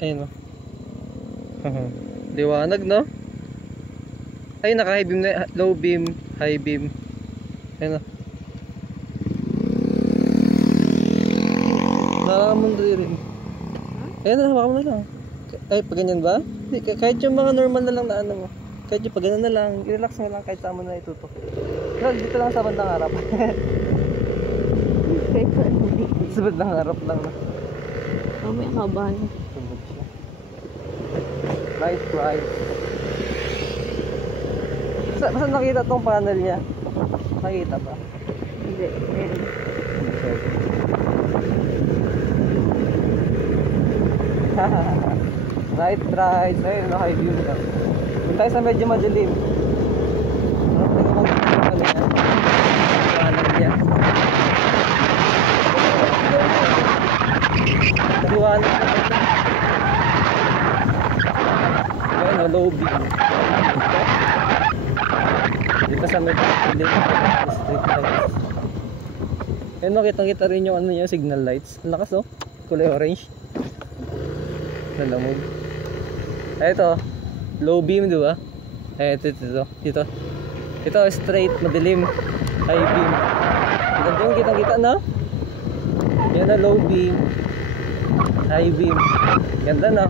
Ayun o. Liwanag, no? Ay, naka-high beam na. Low beam, high beam. Ayun o. Nakakamundo rin. Ayun na, hawakan mo na lang. Ay, pag ganyan ba? Kahit yung mga normal na lang na ano mo. Kahit yung pag ganyan na lang, i-relax mo lang kahit saan mo na itutok. Dito lang sa bandang harap. Sa bandang harap lang na. May kabahan. Tubod siya. Nice ride. Saan nakita tong panel niya? Nakita ba? Hindi. Night ride. Ayun, naka-high view na. Kung tayo sa medyo madilim. Ano niya? Panel niya. Liwanag na. Ayun, low beam. Dito sa may street lights. Ayun, makitang-kita rin yung ano niya, signal lights. Ang lakas, oh. Kulay orange. Nalamog. Ay, ito. Low beam, di ba? Ay, ito. Ito, straight, madilim. High beam. Yung kitang-kita na. Yan na, low beam. High beam. Ganda na.